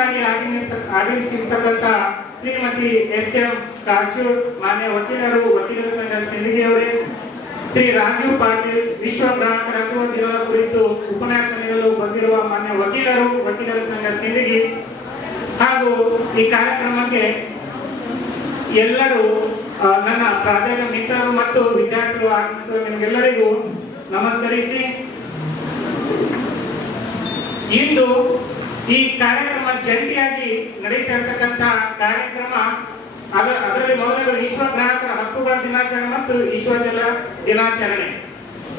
ಗ್ರಾಹಕರಾಗಿ ಆಗಮಿಸಿರ್ತಕ್ಕಂಥ Shrimati SM. ಕಾಚೂರ್, ಮಾನ್ಯ ವಕೀಲರು, ವಕೀಲರ ಸಂಘ ಸಿಂದಗಿ ಅವರೇ, ಶ್ರೀ ರಾಜೀವ್ ಪಾಟೀಲ್, ವಿಶ್ವ ಗ್ರಾಹಕರ ಹಕ್ಕುಗಳ ದಿನದ ಕುರಿತು ಉಪನ್ಯಾಸ ನೀಡಲು ಬಂದಿರುವ ಮಾನ್ಯ ವಕೀಲರು, ವಕೀಲರ ಸಂಘ ಸಿಂದಗಿ, ಹಾಗೂ ಈ ಕಾರ್ಯಕ್ರಮಕ್ಕೆ ಎಲ್ಲರೂ ನನ್ನ ಪ್ರಾಧ್ಯಾಪಕ ಮಿತ್ರರು ಮತ್ತು ವಿದ್ಯಾರ್ಥಿಗಳು ಆಗಮಿಸುವ ನಿಮಗೆಲ್ಲರಿಗೂ ನಮಸ್ಕರಿಸಿ, ಇಂದು ಈ ಕಾರ್ಯಕ್ರಮ ಜಂಟಿಯಾಗಿ ನಡೀತಾ ಇರತಕ್ಕಂತ ಕಾರ್ಯಕ್ರಮ, ಅದರಲ್ಲಿ ಮೊದಲು ವಿಶ್ವ ಗ್ರಾಹಕರ ಹಕ್ಕುಗಳ ದಿನಾಚರಣೆ ಮತ್ತು ವಿಶ್ವ ಜಲ ದಿನಾಚರಣೆ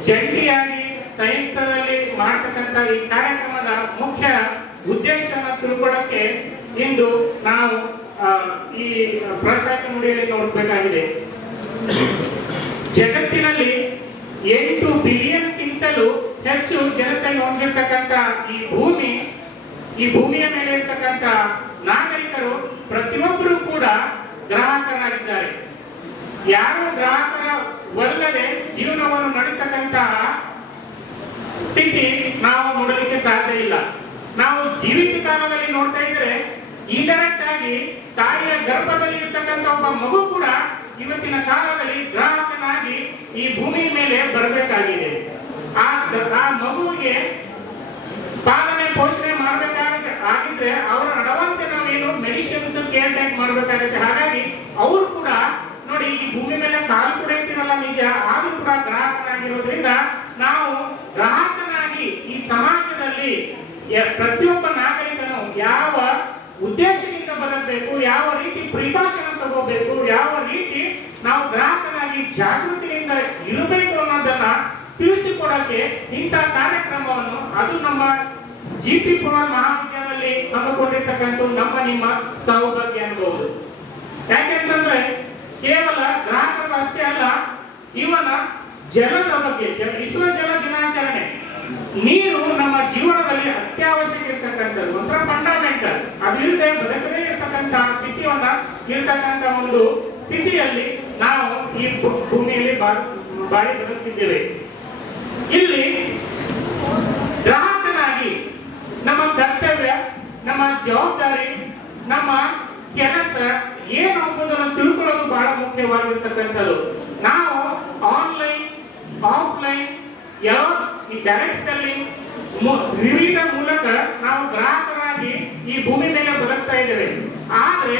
ಜಂಟಿಯಾಗಿ ಸಂಯುಕ್ತದಲ್ಲಿ ಮಾಡತಕ್ಕಂತ ಈ ಕಾರ್ಯಕ್ರಮದ ಮುಖ್ಯ ಉದ್ದೇಶವನ್ನು ತಿಳ್ಕೊಳ್ಳಕ್ಕೆ ಇಂದು ನಾವು ಈ ಪ್ರಸ್ತಾಪ ನುಡಿಯಲ್ಲಿ ನೋಡಬೇಕಾಗಿದೆ. ಜಗತ್ತಿನಲ್ಲಿ 8 ಬಿಲಿಯನ್ಗಿಂತಲೂ ಹೆಚ್ಚು ಜನಸಂಖ್ಯೆ ಹೊಂದಿರತಕ್ಕಂತ ಈ ಭೂಮಿಯ ಮೇಲೆ ಇರತಕ್ಕಂತ ನಾಗರಿಕರು ಪ್ರತಿಯೊಬ್ಬರು ಕೂಡ ಗ್ರಾಹಕರಾಗಿದ್ದಾರೆ. ಯಾರು ಗ್ರಾಹಕರವಲ್ಲದೆ ಜೀವನವನ್ನು ನಡೆಸತಕ್ಕಂತ ಸ್ಥಿತಿ ನಾವು ನೋಡಲಿಕ್ಕೆ ಸಾಧ್ಯ ಇಲ್ಲ. ನಾವು ಜೀವಿತ ಕಾಲದಲ್ಲಿ ನೋಡ್ತಾ ಇದ್ರೆ ಇಂಡೈರೆಕ್ಟ್ ಆಗಿ ತಾಯಿಯ ಗರ್ಭದಲ್ಲಿ ಇರ್ತಕ್ಕಂಥ ಒಬ್ಬ ಮಗು ಕೂಡ ಇವತ್ತಿನ ಕಾಲದಲ್ಲಿ ಗ್ರಾಹಕನಾಗಿ ಈ ಭೂಮಿ ಮೇಲೆ ಬರಬೇಕಾಗಿದೆ. ಆ ಮಗುವಿಗೆ ಪಾಲನೆ ಪೋಷಣೆ ಮಾಡಬೇಕಾಗಿದ್ರೆ ಅವರ ಅಡ್ವಾನ್ಸ್ ನಾವೇನು ಮೆಡಿಸಿನ್ಸ್ ಕೇರ್ ಟೇಕ್ ಮಾಡಬೇಕಾಗುತ್ತೆ. ಹಾಗಾಗಿ ಅವರು ಕೂಡ ನೋಡಿ ಈ ಭೂಮಿ ಮೇಲೆ ಕಾಲು ಕೂಡ ಇಟ್ಟಿರಲ್ಲ ನಿಜ, ಆದ್ರೂ ಕೂಡ ಗ್ರಾಹಕನಾಗಿರೋದ್ರಿಂದ ನಾವು ಗ್ರಾಹಕನಾಗಿ ಈ ಸಮಾಜದಲ್ಲಿ ಪ್ರತಿಯೊಬ್ಬ ನಾಗರಿಕನು ಯಾವ ಉದ್ದೇಶದಿಂದ ಬರಬೇಕು, ಯಾವ ರೀತಿ ಪ್ರಿಕಾಷನ್ ತಗೋಬೇಕು, ಯಾವ ರೀತಿ ನಾವು ಗ್ರಾಹಕನಾಗಿ ಜಾಗೃತಿಯಿಂದ ಇರಬೇಕು ಅನ್ನೋದನ್ನ ತಿಳಿಸಿಕೊಡಕ್ಕೆ ಇಂಥ ಕಾರ್ಯಕ್ರಮವನ್ನು ಅದು ನಮ್ಮ ಜಿ.ಪಿ. ಪವಾರ್ ಮಹಾವಿದ್ಯಾಲಯದಲ್ಲಿ ಹಮ್ಮಿಕೊಂಡಿರ್ತಕ್ಕಂಥ ನಮ್ಮ ನಿಮ್ಮ ಸೌಭಾಗ್ಯ ಅನ್ಬಹುದು. ಯಾಕೆಂತಂದ್ರೆ ಕೇವಲ ಗ್ರಾಹಕರು ಅಷ್ಟೇ ಅಲ್ಲ, ಇವನ ಜಲದ ಬಗ್ಗೆ ವಿಶ್ವ ಜಲ ದಿನಾಚರಣೆ, ನೀರು ನಮ್ಮ ಜೀವನದಲ್ಲಿ ಅತ್ಯವಶ್ಯಕ ಇರ್ತಕ್ಕಂಥದ್ದು, ಒಂಥರ ಫಂಡಮೆಂಟಲ್. ಅದು ಇಲ್ಲದೆ ಬದುಕದೇ ಇರ್ತಕ್ಕಂಥ ಸ್ಥಿತಿಯನ್ನ ಇರ್ತಕ್ಕಂಥ ಒಂದು ಸ್ಥಿತಿಯಲ್ಲಿ ನಾವು ಈ ಭೂಮಿಯಲ್ಲಿ ಬಾಳಿ ಬದುಕಿದ್ದೇವೆ. ಇಲ್ಲಿ ಗ್ರಾಹಕನಾಗಿ ನಮ್ಮ ಕರ್ತವ್ಯ, ನಮ್ಮ ಜವಾಬ್ದಾರಿ, ನಮ್ಮ ಕೆಲಸ ಏನು ಎಂಬುದನ್ನು ತಿಳ್ಕೊಳ್ಳೋದು ಬಹಳ ಮುಖ್ಯವಾಗಿರ್ತಕ್ಕಂಥದ್ದು. ನಾವು ಆನ್ಲೈನ್, ಆಫ್ಲೈನ್, ಡೈರೆಕ್ಟ್ ಸೆಲ್ಲಿಂಗ್ ವಿವಿಧ ಮೂಲಕ ನಾವು ಗ್ರಾಹಕರಾಗಿ ಈ ಭೂಮಿ ಮೇಲೆ ಬದುಕ್ತಾ ಇದ್ದೇವೆ. ಆದ್ರೆ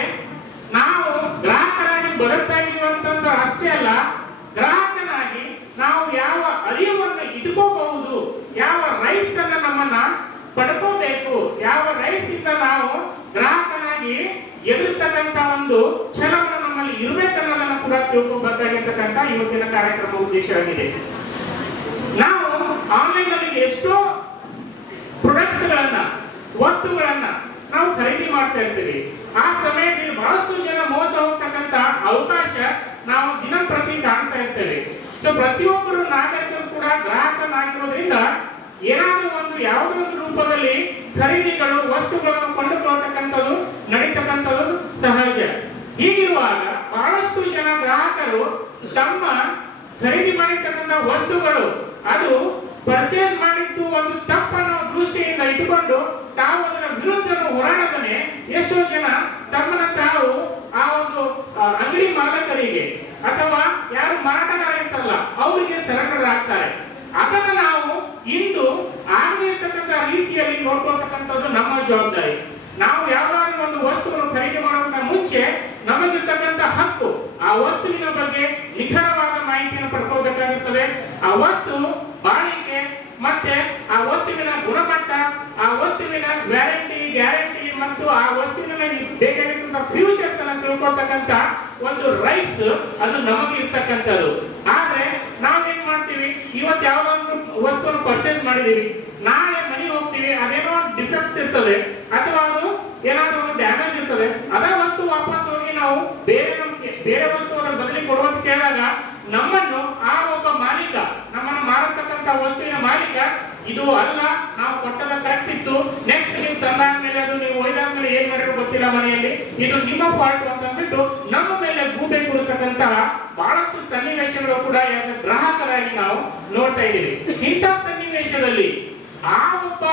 ನಾವು ಗ್ರಾಹಕರಾಗಿ ಬದುಕ್ತಾ ಇದೀವಿ ಅಂತಂದ್ರೆ ಅಷ್ಟೇ ಅಲ್ಲ, ಗ್ರಾಹಕನಾಗಿ ನಾವು ಯಾವ ಅರಿವನ್ನು ಇಟ್ಕೋಬಹುದು, ಯಾವ ರೈಟ್ಸ್ ಅನ್ನ ನಮ್ಮನ್ನ ಪಡ್ಕೋಬೇಕು, ಯಾವ ರೈಟ್ಸ್ ಇಂದ ನಾವು ಗ್ರಾಹಕನಾಗಿ ಎದುರಿಸ್ತಕ್ಕಂತ ಒಂದು ಛಲವನ್ನು ನಮ್ಮಲ್ಲಿ ಇರಬೇಕನ್ನೋದನ್ನು ಕೂಡ ತಿಳ್ಕೊಬೇಕಾಗಿರ್ತಕ್ಕಂಥ ಇವತ್ತಿನ ಕಾರ್ಯಕ್ರಮ ಉದ್ದೇಶವಾಗಿದೆ. ನಾವು ಆನ್ಲೈನ್ ಅಲ್ಲಿ ಎಷ್ಟೋ ಪ್ರೊಡಕ್ಟ್ಸ್ ಗಳನ್ನ, ವಸ್ತುಗಳನ್ನ ನಾವು ಖರೀದಿ ಮಾಡ್ತಾ ಇರ್ತೀವಿ. ಆ ಸಮಯದಲ್ಲಿ ಬಹಳಷ್ಟು ಜನ ಮೋಸ ಹೋಗ್ತಕ್ಕಂತ ಅವಕಾಶ ನಾವು ದಿನಂಪ್ರತಿ ಕಾಣ್ತಾ ಇರ್ತೇವೆ. ಸೊ ಪ್ರತಿಯೊಬ್ಬರು ನಾಗರಿಕರು ಕೂಡ ಗ್ರಾಹಕನಾಗಿರೋದ್ರಿಂದ ಏನಾದ್ರೂ ಒಂದು ಯಾವುದೋ ಒಂದು ರೂಪದಲ್ಲಿ ಖರೀದಿಗಳು, ವಸ್ತುಗಳನ್ನು ಕೊಂಡುಕೊಳ್ಳತಕ್ಕಂಥದ್ದು ನಡೀತಕ್ಕಂಥದ್ದು ಸಹಜ. ಹೀಗಿರುವಾಗ ಬಹಳಷ್ಟು ಜನ ಗ್ರಾಹಕರು ತಮ್ಮ ಖರೀದಿ ಮಾಡಿರ್ತಕ್ಕಂಥ ವಸ್ತುಗಳು ಅದು ಪರ್ಚೇಸ್ ಮಾಡಿದ್ದು ಒಂದು ತಪ್ಪನ್ನು ದೃಷ್ಟಿಯಿಂದ ಇಟ್ಟುಕೊಂಡು ತಾವು ಅದರ ವಿರುದ್ಧ ಹೋರಾಡದನೆ ಎಷ್ಟೋ ಜನ ತಮ್ಮನ್ನ ತಾವು ಆ ಒಂದು ಅಂಗಡಿ ಮಾಲಕರಿಗೆ ಅಥವಾ ಯಾರು ಮಾರಾಟಗಾರ ಇರ್ತಾರಲ್ಲ ಅವರಿಗೆ ಸರೆಂಡರ್ ಆಗ್ತಾರೆ. ಅದನ್ನ ನಾವು ಇಂದು ಆಗಿರ್ತಕ್ಕಂಥ ರೀತಿಯಲ್ಲಿ ನೋಡ್ಕೊಳ್ತಕ್ಕಂಥದ್ದು ನಮ್ಮ ಜವಾಬ್ದಾರಿ. ನಾವು ಯಾವಾಗಲೂ ಒಂದು ವಸ್ತುವನ್ನು ಖರೀದಿ ಮಾಡೋದನ್ನ ಮುಂಚೆ ನಮಗಿರ್ತಕ್ಕಂಥ ಹಕ್ಕು, ಆ ವಸ್ತುವಿನ ಬಗ್ಗೆ ನಿಖರವಾದ ಮಾಹಿತಿಯನ್ನು ಪಡ್ಕೊಳ್ಬೇಕಾಗಿರ್ತದೆ. ಆ ವಸ್ತು ಬಾಳಿಕೆ ಮತ್ತೆ ಆ ವಸ್ತುವಿನ ಗುಣಮಟ್ಟ, ಆ ವಸ್ತುವಿನ ವ್ಯಾರಂಟಿ, ಗ್ಯಾರಂಟಿ ಮತ್ತು ಆ ವಸ್ತುವಿನ ಬೇಕಾಗಿರ್ತಕ್ಕಂಥ ಫ್ಯೂಚರ್ಸ್ ಅನ್ನು ತಿಳ್ಕೊಳ್ತಕ್ಕಂಥ ಒಂದು ರೈಟ್ಸ್ ಅದು ನಮಗೆ ಇರ್ತಕ್ಕಂಥದ್ದು. ಆದ್ರೆ ನಾವೇನ್ ಮಾಡ್ತೀವಿ, ಇವತ್ತು ಯಾವ್ದಾದ್ರು ವಸ್ತುವನ್ನು ಪರ್ಚೇಸ್ ಮಾಡಿದೀವಿ, ನಾಳೆ ಮನೆಗೆ ಹೋಗ್ತೀವಿ, ಅದೇನೋ ಡಿಫೆಕ್ಟ್ಸ್ ಇರ್ತದೆ ಅಥವಾ ಅದು ಏನಾದ್ರೂ ಒಂದು ಡ್ಯಾಮೇಜ್ ಇರ್ತದೆ, ಅದ ವಸ್ತು ವಾಪಸ್ ಹೋಗಿ ನಾವು ಬೇರೆ ವಸ್ತುವನ್ನು ಬದಲಿ ಕೊಡುವಂತ ಕೇಳಿದಾಗ ನಮ್ಮನ್ನು ಆ ಒಬ್ಬ ಮಾಲೀಕ, ನಮ್ಮನ್ನು ಮಾರತಕ್ಕಂತ ವಸ್ತುವಿನ ಮಾಲೀಕ, ಇದು ಅಲ್ಲ ನಾವು ಕೊಟ್ಟದ ಕರೆಕ್ಟ್ ಇತ್ತು, ನೆಕ್ಸ್ಟ್ ನೀವು ತಂದಾದ್ಮೇಲೆ ಅದು ನೀವು ಒಯ್ದಾದ್ಮೇಲೆ ಏನ್ ಮಾಡಿರೋ ಗೊತ್ತಿಲ್ಲ ಮನೆಯಲ್ಲಿ, ಇದು ನಿಮ್ಮ ಫಾಲ್ಟ್ ಅಂತ ಅಂದ್ಬಿಟ್ಟು ನಮ್ಮ ಮೇಲೆ ಗೂಬೆ ಕೂರಿಸ್ತಕ್ಕಂತಹ ಬಹಳಷ್ಟು ಸನ್ನಿವೇಶಗಳು ಕೂಡ ಗ್ರಾಹಕರಾಗಿ ನಾವು ನೋಡ್ತಾ ಇದ್ದೀವಿ. ಇಂಥ ಸನ್ನಿವೇಶದಲ್ಲಿ ಆ ಒಬ್ಬ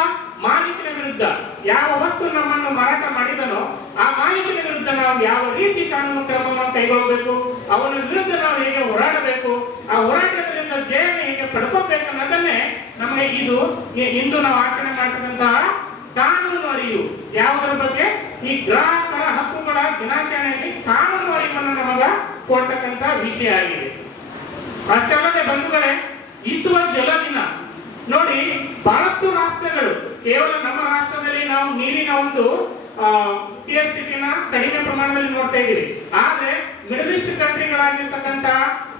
ಮಾಲೀಕನ ವಿರುದ್ಧ ಯಾವ ವಸ್ತು ನಮ್ಮನ್ನು ಮಾರಾಟ ಮಾಡಿದನೋ ಆ ಮಾಲೀಕನ ವಿರುದ್ಧ ನಾವು ಯಾವ ರೀತಿ ಕಾನೂನು ಕ್ರಮವನ್ನು ಕೈಗೊಳ್ಳಬೇಕು, ಅವನ ವಿರುದ್ಧ ನಾವು ಹೇಗೆ ಹೋರಾಡಬೇಕು, ಆ ಹೋರಾಟದಿಂದ ಜಯವನ್ನು ಹೇಗೆ ಪಡ್ಕೋಬೇಕು ಅನ್ನೋದನ್ನೇ ನಮಗೆ ಇಂದು ನಾವು ಆಚರಣೆ ಮಾಡ್ತಕ್ಕಂತಹ ಕಾನೂನು ಅರಿವು. ಯಾವುದರ ಬಗ್ಗೆ? ಈ ಗ್ರಾಹಕರ ಹಕ್ಕುಗಳ ದಿನಾಚರಣೆಯಲ್ಲಿ ಕಾನೂನು ಅರಿವನ್ನು ನಮಗ ಕೊಡ್ತಕ್ಕಂತ ವಿಷಯ ಆಗಿದೆ. ಅಷ್ಟಲ್ಲದೆ ಬಂಧುಗಳೇ, ವಿಶ್ವ ಜಲ ದಿನ ನೋಡಿ, ಬಹಳಷ್ಟು ರಾಷ್ಟ್ರಗಳು, ಕೇವಲ ನಮ್ಮ ರಾಷ್ಟ್ರದಲ್ಲಿ ನಾವು ನೀರಿನ ಒಂದು ಸ್ಕೇರ್ಸಿಟಿನ ಕಡಿಮೆ ಪ್ರಮಾಣದಲ್ಲಿ ನೋಡ್ತಾ ಇದ್ದೀವಿ. ಆದ್ರೆ ಮಿಡಲ್ ಈಸ್ಟ್ ಕಂಟ್ರಿಗಳಾಗಿರ್ತಕ್ಕಂತ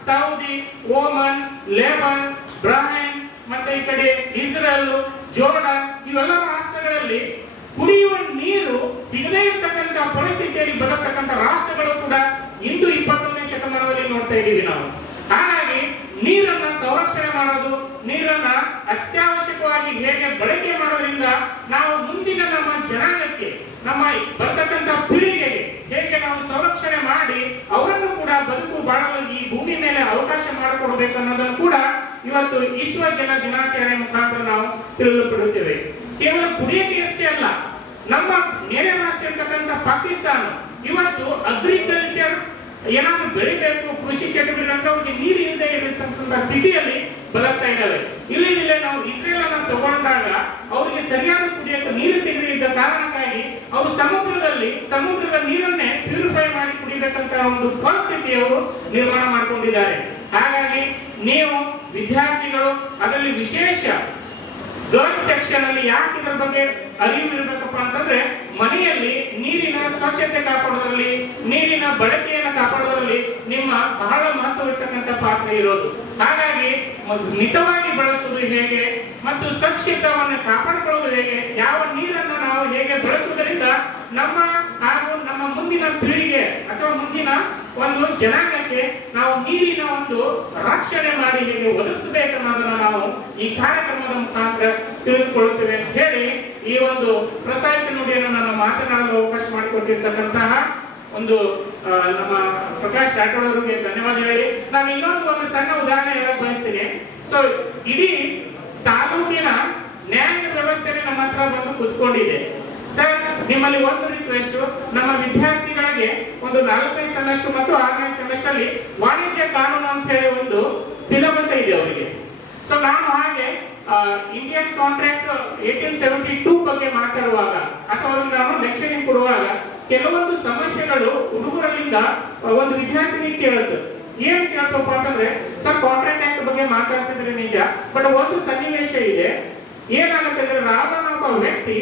ಸೌದಿ, ಓಮನ್, ಲೆಬನ್, ಬ್ರಹ್ರೇನ್, ಮತ್ತೆ ಈ ಕಡೆ ಇಸ್ರೇಲ್, ಜೋರ್ಡನ್, ಇವೆಲ್ಲ ರಾಷ್ಟ್ರಗಳಲ್ಲಿ ಕುಡಿಯುವ ನೀರು ಸಿಗದೇ ಇರತಕ್ಕಂತ ಪರಿಸ್ಥಿತಿಯಲ್ಲಿ ಬರತಕ್ಕಂತ ರಾಷ್ಟ್ರಗಳು ಕೂಡ ಇಂದು 21ನೇ ಶತಮಾನದಲ್ಲಿ ನೋಡ್ತಾ ಇದ್ದೀವಿ ನಾವು. ಹಾಗಾಗಿ ನೀರನ್ನ ಸಂರಕ್ಷಣೆ ಮಾಡೋದು, ನೀರನ್ನ ಅತ್ಯವಶ್ಯಕವಾಗಿ ಹೇಗೆ ಬಳಕೆ ಮಾಡೋದ್ರಿಂದ ನಾವು ಮುಂದಿನ ನಮ್ಮ ಜನಾಂಗಕ್ಕೆ, ನಮ್ಮ ಬರ್ತಕ್ಕಂಥ ಪೀಳಿಗೆಗೆ ಹೇಗೆ ನಾವು ಸಂರಕ್ಷಣೆ ಮಾಡಿ ಅವರನ್ನು ಕೂಡ ಬದುಕು ಬಾಳಲು ಈ ಭೂಮಿ ಮೇಲೆ ಅವಕಾಶ ಮಾಡಿಕೊಡ್ಬೇಕು ಅನ್ನೋದನ್ನು ಕೂಡ ಇವತ್ತು ವಿಶ್ವ ಜಲ ದಿನಾಚರಣೆ ಮುಖಾಂತರ ನಾವು ತಿಳಿದುಬಿಡುತ್ತೇವೆ. ಕೇವಲ ಕುಡಿಯಕ್ಕೆ ಅಷ್ಟೇ ಅಲ್ಲ, ನಮ್ಮ ನೆರೆ ರಾಷ್ಟ್ರ ಇರ್ತಕ್ಕಂಥ ಪಾಕಿಸ್ತಾನ ಇವತ್ತು ಅಗ್ರಿಕಲ್ಚರ್ ಏನಾದ್ರೂ ಬೆಳಿಬೇಕು, ಕೃಷಿ ಚಟುವಟಿಕೆ ಅಂತ ಅವ್ರಿಗೆ ನೀರು ಇಲ್ಲದೆ ಇರತಕ್ಕಂಥ ಸ್ಥಿತಿಯಲ್ಲಿ ಬದುಕ್ತಾ ಇದ್ದಾವೆ. ಇಲ್ಲೇ ನಾವು ಇಸ್ರೇಲ್ ಅನ್ನ ತಗೊಂಡಾಗ ಅವರಿಗೆ ಸರಿಯಾದ ಕುಡಿಯಕ್ಕೆ ನೀರು ಸಿಗದೇ ಇದ್ದ ಕಾರಣಕ್ಕಾಗಿ ಅವರು ಸಮುದ್ರದ ನೀರನ್ನೇ ಪ್ಯೂರಿಫೈ ಮಾಡಿ ಕುಡಿಬೇಕಂತ ಒಂದು ಪರಿಸ್ಥಿತಿ ಅವರು ನಿರ್ಮಾಣ ಮಾಡಿಕೊಂಡಿದ್ದಾರೆ. ಹಾಗಾಗಿ ನೀವು ವಿದ್ಯಾರ್ಥಿಗಳು, ಅದರಲ್ಲಿ ವಿಶೇಷ ಗರ್ಲ್ಸ್ ಸೆಕ್ಷನ್ ಅಲ್ಲಿ ಯಾಕೆ ಇದರ ಬಗ್ಗೆ ಅರಿವು ಇರಬೇಕಪ್ಪ ಅಂತಂದ್ರೆ, ಮನೆಯಲ್ಲಿ ನೀರಿನ ಸ್ವಚ್ಛತೆ ಕಾಪಾಡೋದ್ರಲ್ಲಿ, ನೀರಿನ ಬಳಕೆಯನ್ನು ಕಾಪಾಡೋದ್ರಲ್ಲಿ ನಿಮ್ಮ ಬಹಳ ಮಹತ್ವವಿರ್ತಕ್ಕಂಥ ಪಾತ್ರ ಇರೋದು. ಹಾಗಾಗಿ ಮಿತವಾಗಿ ಬಳಸುವುದು ಹೇಗೆ ಮತ್ತು ಸುರಕ್ಷಿತವನ್ನು ಕಾಪಾಡಿಕೊಳ್ಳುವುದು ಹೇಗೆ, ಯಾವ ನೀರನ್ನು ನಾವು ಹೇಗೆ ಬಳಸುವುದರಿಂದ ನಮ್ಮ ಮುಂದಿನ ಪೀಳಿಗೆ ಅಥವಾ ಮುಂದಿನ ಒಂದು ಜನಾಂಗಕ್ಕೆ ನಾವು ನೀರಿನ ಒಂದು ರಕ್ಷಣೆ ಮಾಡಿ ಹೇಗೆ ಒದಗಿಸಬೇಕು ಅನ್ನೋದನ್ನ ನಾವು ಈ ಕಾರ್ಯಕ್ರಮದ ಮುಖಾಂತರ ತಿಳಿದುಕೊಳ್ಳುತ್ತೇವೆ ಅಂತ ಹೇಳಿ ಈ ಒಂದು ಪ್ರಸ್ತಾವಿತ ನುಡಿಯನ್ನು ನಾನು ಮಾತನಾಡಲು ಅವಕಾಶ ಮಾಡಿಕೊಟ್ಟಿರ್ತಕ್ಕಂತಹ ಒಂದು ನಮ್ಮ ಪ್ರಕಾಶ್ ರಾಠೋಡ್ ಅವರಿಗೆ ಧನ್ಯವಾದ ಹೇಳಿ ನಾನು ಒಂದು ಸಣ್ಣ ಉದಾಹರಣೆ ಹೇಳಕ್ ಬಯಸ್ತೀನಿ. ಸೊ ಇಡೀ ತಾಲೂಕಿನ ನ್ಯಾಯಾಂಗ ವ್ಯವಸ್ಥೆಗೆ ನಮ್ಮ ಹತ್ರ ಬಂದು ಕುತ್ಕೊಂಡಿದೆ. ಸರ್, ನಿಮ್ಮಲ್ಲಿ ಒಂದು ರಿಕ್ವೆಸ್ಟ್, ನಮ್ಮ ವಿದ್ಯಾರ್ಥಿಗಳಿಗೆ ಒಂದು 4ನೇ ಸೆಮಿಸ್ಟರ್ ಮತ್ತು 6ನೇ ಸೆಮಿಸ್ಟರ್ ಅಲ್ಲಿ ವಾಣಿಜ್ಯ ಕಾನೂನು ಅಂತ ಹೇಳಿ ಒಂದು ಸಿಲೆಬಸ್ ಇದೆ ಅವರಿಗೆ. ಸೊ ನಾನು ಹಾಗೆ ಇಂಡಿಯನ್ ಕಾಂಟ್ರಾಕ್ಟ್ 1872 ಬಗ್ಗೆ ಮಾತಾಡುವಾಗ ಅಥವಾ ಅವ್ರಿಗೆ ನಾನು ಲೆಕ್ಚರಿಂಗ್ ಕೊಡುವಾಗ ಕೆಲವೊಂದು ಸಮಸ್ಯೆಗಳು ಹುಡುಗರಲ್ಲಿಂದ ಒಂದು ವಿದ್ಯಾರ್ಥಿನಿ ಕೇಳುತ್ತೆ. ಏನ್ ಕೇಳ್ತಪ್ಪ ಅಂತಂದ್ರೆ, ಸರ್ ಕಾಂಟ್ರಾಕ್ಟ್ ಆಕ್ಟ್ ಬಗ್ಗೆ ಮಾತಾಡ್ತಿದ್ರೆ ನಿಜ, ಬಟ್ ಒಂದು ಸನ್ನಿವೇಶ ಇದೆ. ಏನಾಗುತ್ತೆ ಅಂದ್ರೆ, ರಾವಣ ಒಬ್ಬ ವ್ಯಕ್ತಿ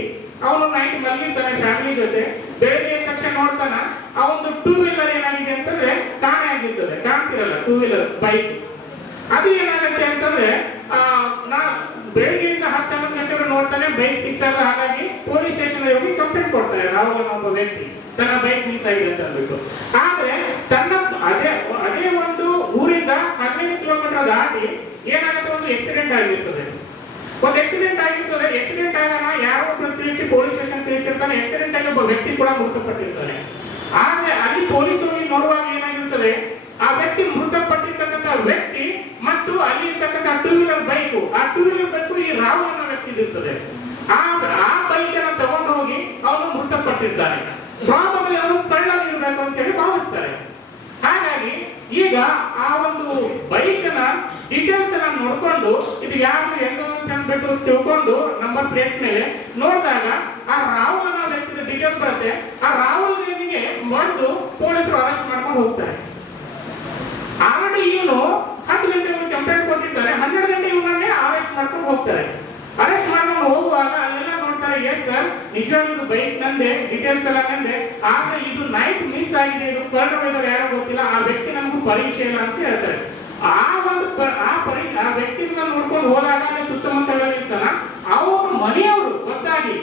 ಅವನು ನೈಟ್ ಮಲಗಿರ್ತಾನೆ ಫ್ಯಾಮಿಲಿ ಜೊತೆ, ಬೆಳಗ್ಗೆ ಎದ್ದ ತಕ್ಷಣ ನೋಡ್ತಾನ ಆ ಒಂದು 2 ವೀಲರ್ ಏನಾಗಿದೆ ಅಂತಂದ್ರೆ ಕಾಣೆ ಆಗಿರ್ತದೆ, ಕಾಣ್ತಿರಲ್ಲ 2 ವೀಲರ್ ಬೈಕ್. ಅದು ಏನಾಗುತ್ತೆ ಅಂತಂದ್ರೆ ಬೆಳಗ್ಗೆಯಿಂದ 10-11 ಗಂಟೆವರೆಗೆ ನೋಡ್ತಾನೆ, ಬೈಕ್ ಸಿಗ್ತಾರಲ್ಲ. ಹಾಗಾಗಿ ಪೊಲೀಸ್ ಸ್ಟೇಷನ್ ಹೋಗಿ ಕಂಪ್ಲೇಂಟ್ ಕೊಡ್ತಾನೆ, ರಾಹುಲ್ ಒಬ್ಬ ವ್ಯಕ್ತಿ ತನ್ನ ಬೈಕ್ ಮಿಸ್ ಆಗಿದೆ ಅಂತ ಅಂದ್ಬಿಟ್ಟು. ಆದ್ರೆ ಅದೇ ಒಂದು ಊರಿಂದ 15 ಕಿಲೋಮೀಟರ್ ದಾಟಿ ಏನಾಗುತ್ತೆ, ಒಂದು ಆಕ್ಸಿಡೆಂಟ್ ಆಗಿರ್ತದೆ. ಆಕ್ಸಿಡೆಂಟ್ ಆಗೋಣ ಯಾರೋ ಒಬ್ರು ತಿಳಿಸಿ ಪೊಲೀಸ್ ಸ್ಟೇಷನ್ ತಿಳಿಸಿರ್ತಾನೆ. ಆಕ್ಸಿಡೆಂಟ್ ಆಗಿ ಒಬ್ಬ ವ್ಯಕ್ತಿ ಕೂಡ ಮೃತಪಟ್ಟಿರ್ತಾನೆ. ಆದ್ರೆ ಅಲ್ಲಿ ಪೊಲೀಸ್ ಹೋಗಿ ನೋಡುವಾಗ ಏನಾಗಿರ್ತದೆ, ಆ ವ್ಯಕ್ತಿ ಮೃತಪಟ್ಟಿರ್ತಕ್ಕಂಥ ವ್ಯಕ್ತಿ ಮತ್ತು ಅಲ್ಲಿ ಇರ್ತಕ್ಕಂಥ 2 ವೀಲರ್ ಬೈಕು, ಆ 2 ವೀಲರ್ ಬೈಕು ಈ ರಾಹುಲ್ ಅನ್ನೋ ವ್ಯಕ್ತಿ ಇರ್ತದೆ. ಆ ಬೈಕ್ ಅನ್ನು ತಗೊಂಡು ಹೋಗಿ ಅವನು ಮೃತಪಟ್ಟಿರ್ತಾನೆ. ಪ್ರಾಬಬ್ಲಿ ಅವನು ಕಳ್ಳನಿರ್ಬೇಕು ಅಂತ ಹೇಳಿ ಭಾವಿಸ್ತಾರೆ. ಹಾಗಾಗಿ ಈಗ ಆ ಒಂದು ಬೈಕ್ ನ ಡೀಟೇಲ್ಸ್ ಅನ್ನ ನೋಡ್ಕೊಂಡು ಇದು ಯಾರು ಹೆಂಗ ಅಂತ ಅಂದ್ಬಿಟ್ಟು ತಿಳ್ಕೊಂಡು ನಂಬರ್ ಪ್ಲೇಟ್ಸ್ ಮೇಲೆ ನೋಡಿದಾಗ ಆ ರಾಹುಲ್ ಅನ್ನೋ ವ್ಯಕ್ತಿಯ ಡೀಟೇಲ್ ಬರುತ್ತೆ. ಆ ರಾಹುಲ್ ಗೆ ಬಂದು ಪೊಲೀಸರು ಅರೆಸ್ಟ್ ಮಾಡ್ಕೊಂಡು ಹೋಗ್ತಾರೆ. ಆಲ್ರೆಡಿ ಇವನು 10 ಗಂಟೆಗೆ ಕಂಪ್ಲೇಂಟ್ ಕೊಟ್ಟಿರ್ತಾರೆ, 12 ಗಂಟೆ ಇವನನ್ನೇ ಅರೆಸ್ಟ್ ಮಾಡ್ಕೊಂಡು ಹೋಗ್ತಾರೆ. ಅರೆಸ್ಟ್ ಮಾಡ್ಕೊಂಡು ಹೋಗುವಾಗ ಅಲ್ಲೆಲ್ಲ ನೋಡ್ತಾರೆ, ಎಸ್ ಸರ್ ನಿಜವಾಗಿ ಇದು ಬೈಕ್ ನಂದೆ, ಡೀಟೇಲ್ಸ್ ಎಲ್ಲ ನಂದೆ, ಆದ್ರೆ ಇದು ನೈಟ್ ಮಿಸ್ ಆಗಿದೆ, ಇದು ಕಳ್ಳರು ಯಾರೋ ಗೊತ್ತಿಲ್ಲ, ಆ ವ್ಯಕ್ತಿ ನಮಗೂ ಪರಿಚಯ ಇಲ್ಲ ಅಂತ ಹೇಳ್ತಾರೆ. ಆ ವ್ಯಕ್ತಿನ ನೋಡ್ಕೊಂಡು ಹೋದಾಗ ಅಲ್ಲಿ ಸುತ್ತಮುತ್ತ ಇರ್ತಾನ, ಅವ್ರ ಮನೆಯವರು ಗೊತ್ತಾಗಿ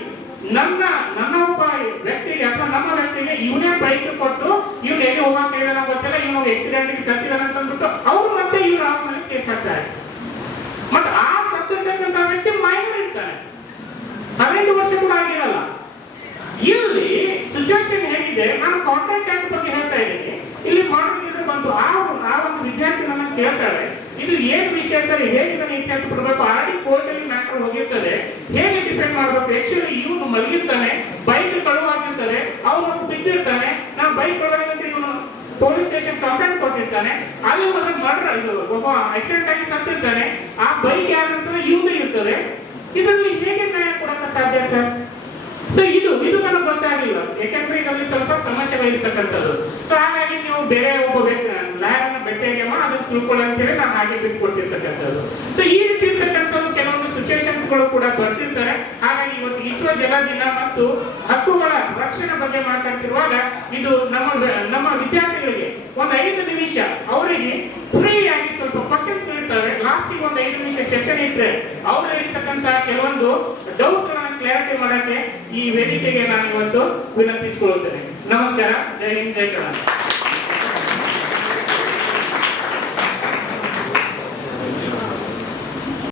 ನನ್ನ ಒಬ್ಬ ವ್ಯಕ್ತಿಗೆ ಅಥವಾ ನಮ್ಮ ವ್ಯಕ್ತಿಗೆ ಇವನೇ ಬೈಕ್ ಕೊಟ್ಟು ಇವ್ನು ಎಲ್ಲಿ ಹೋಗಕ್ಕೆ ಹೇಳಿದಾನ ಗೊತ್ತಿಲ್ಲ, ಇವನು ಆಕ್ಸಿಡೆಂಟ್ ಸತ್ತಿದಾನೆ ಅಂತ ಅಂದ್ಬಿಟ್ಟು ಅವ್ರು ಮತ್ತೆ ಇವ್ರ ಮೇಲೆ ಕೇಸ್ ಹಾಕ್ತಾರೆ. ಮತ್ತೆ ಆ ಸತ್ತಿರ್ತಕ್ಕಂಥ ವ್ಯಕ್ತಿ ಮೈನರ್ ಇರ್ತಾನೆ, 12 ವರ್ಷ ಕೂಡ ಆಗಿರಲ್ಲ. ಇಲ್ಲಿ ಸಿಚುವೇಶನ್ ಹೇಗಿದೆ, ನಾನು ಕಾಂಟ್ರಾಕ್ಟ್ ಆಕ್ಟ್ ಬಗ್ಗೆ ಹೇಳ್ತಾ ಇದ್ದೀನಿ. ಇಲ್ಲಿ ಮಾಡಿದ್ರೆ ಬಂತು ಆ ಒಂದು ವಿದ್ಯಾರ್ಥಿ ನನ್ನ ಕೇಳ್ತಾಳೆ, ಇದು ಏನು ವಿಷಯ ಸರ್, ಹೇಗೆ ಇದನ್ನು ಇತ್ಯರ್ಥ ಪಡಬೇಕು, ಆಲ್ರೆಡಿ ಕೋರ್ಟ್ ಅಲ್ಲಿ ಮ್ಯಾಟರ್ ಹೋಗಿರ್ತದೆ, ಹೇಗೆ ಡಿಫೆಂಡ್ ಮಾಡಬೇಕು. ಆಕ್ಚುಲಿ ಇವನು ಮಲಗಿರ್ತಾನೆ, ಬೈಕ್ ಕಳುವಾಗಿರ್ತದೆ, ಅವನು ಬಿದ್ದಿರ್ತಾನೆ, ನಾವು ಬೈಕ್ ಒಳಗಡೆ ಇವನು ಪೊಲೀಸ್ ಸ್ಟೇಷನ್ ಕಂಪ್ಲೇಂಟ್ ಕೊಟ್ಟಿರ್ತಾನೆ, ಅಲ್ಲಿ ಹೋದ್ರೆ ಮರ್ಡರ್, ಇದು ಒಬ್ಬ ಆಕ್ಸಿಡೆಂಟ್ ಆಗಿ ಸತ್ತಿರ್ತಾನೆ, ಆ ಬೈಕ್ ಯಾರಿರ್ತದೆ ಇವ್ದೇ ಇರ್ತದೆ. ಇದರಲ್ಲಿ ಹೇಗೆ ನ್ಯಾಯ ಕೊಡಕ್ಕೆ ಸಾಧ್ಯ ಸರ್? ಸೊ ಇದು ನನಗೆ ಗೊತ್ತಾಗಲಿಲ್ಲ, ಯಾಕಂದ್ರೆ ಇದರಲ್ಲಿ ಸ್ವಲ್ಪ ಸಮಸ್ಯೆಗಳಿರ್ತಕ್ಕಂಥದ್ದು. ಸೊ ಹಾಗಾಗಿ ನೀವು ಬೇರೆ ಒಬ್ಬ ಲಾಯರ್ನ ಭೇಟಿಯಾಗ್ಯಮ್ಮ ಅದನ್ನು ತಿಳ್ಕೊಳ್ಳಂತೇಳಿ ನಾನು ಹಾಗೆ ಬಿಟ್ಟು ಕೊಟ್ಟಿರ್ತಕ್ಕಂಥದ್ದು. ಸೊ ಈ ರೀತಿ ಇರ್ತಕ್ಕಂಥದ್ದು ಕೆಲವೊಂದು ಸಿಚುವೇಶನ್ಸ್ ಗಳು ಕೂಡ ಬರ್ತಿರ್ತಾರೆ. ಹಾಗಾಗಿ ಇವತ್ತು ವಿಶ್ವ ಜಲ ದಿನ ಮತ್ತು ಹಕ್ಕುಗಳ ರಕ್ಷಣೆ ಬಗ್ಗೆ ಮಾತಾಡ್ತಿರುವಾಗ ಇದು ನಮ್ಮ ವಿದ್ಯಾರ್ಥಿಗಳಿಗೆ ಒಂದು 5 ನಿಮಿಷ ಅವರಿಗೆ ಫ್ರೀ ಆಗಿ ಸ್ವಲ್ಪ ಕ್ವಶನ್ಸ್ ಇರ್ತವೆ, ಲಾಸ್ಟಿಗೆ ಒಂದು 5 ನಿಮಿಷ ಸೆಷನ್ ಇಟ್ಟರೆ ಅವ್ರು ಇರ್ತಕ್ಕಂಥ ಕೆಲವೊಂದು ಡೌಟ್ಸ್ ಗಳನ್ನ ಕ್ಲಾರಿಟಿ ಮಾಡಕ್ಕೆ ಈ ವೇದಿಕೆಗೆ ನಾನು ಇವತ್ತು ವಿನಂತಿಸಿಕೊಳ್ಳುತ್ತೇನೆ. ನಮಸ್ಕಾರ, ಜೈ ಹಿಂದ್, ಜೈ ಕರ್ನಾಟಕ.